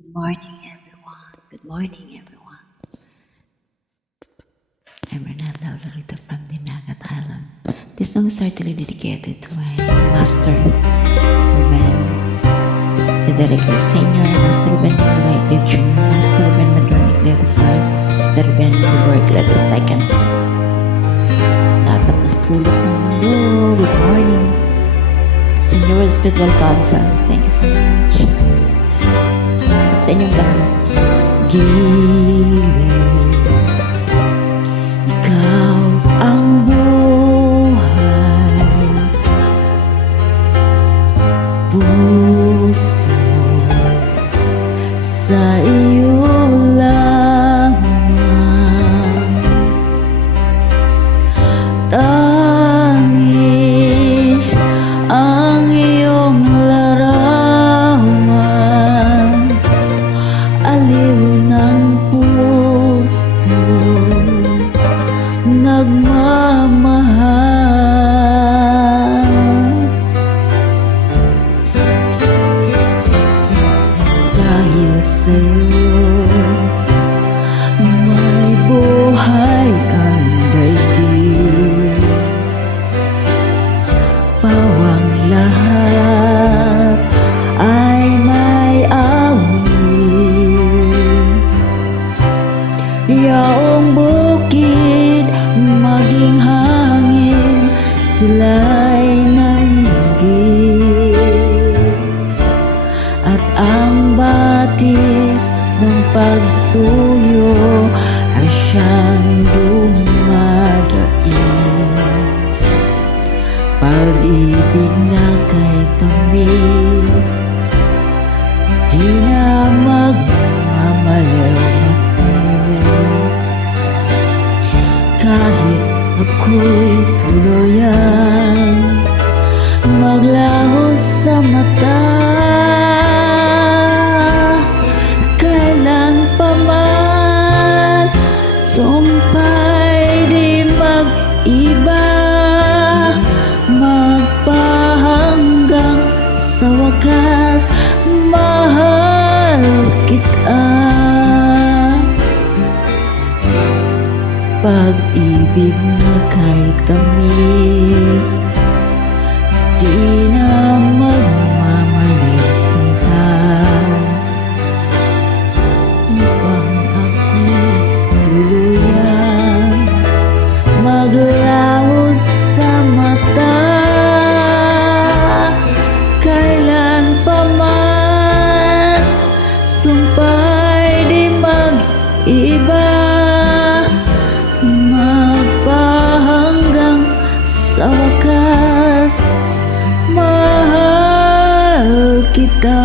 Good morning, everyone. Good morning, everyone. I'm Renata Olorito from Dinagat Island. This song is certainly dedicated to my master, Ruben Federico Sr., Master Ruben Iglesia Jr., Master Ruben Madron Iglesia the First, Master Ruben Libor Iglesia the Second. Sa apat na sulok ng mundo, good morning. Senior Spiritual Council, thank you so much. At sa inyong lahat, giliw, ikaw ang buhay, puso sa iyo lamang, tangi ang iyong larawan, aliw ng puso nagmamahal. Dahil sa'yo may buhay ang daigdig, pawang lahat ay may awit. Yaong bukid, maging hangin, sila'y nainggit. At ang batis ng pagsuyo ay siyang dumadaig. Pag-ibig na kay tamis, di na magmamaliw. Kahit ako'y tuluyan maglaho sa mata, kailan pa man sumpay di mag-iba, magpahanggang sa wakas mahal kita. Pag-ibig na kay tamis, di na magmamalis sinta, upang ako tuluyan maglaho sa mata, kailan pa man sumpay di mag-iba, magpahanggang sa wakas mahal kita.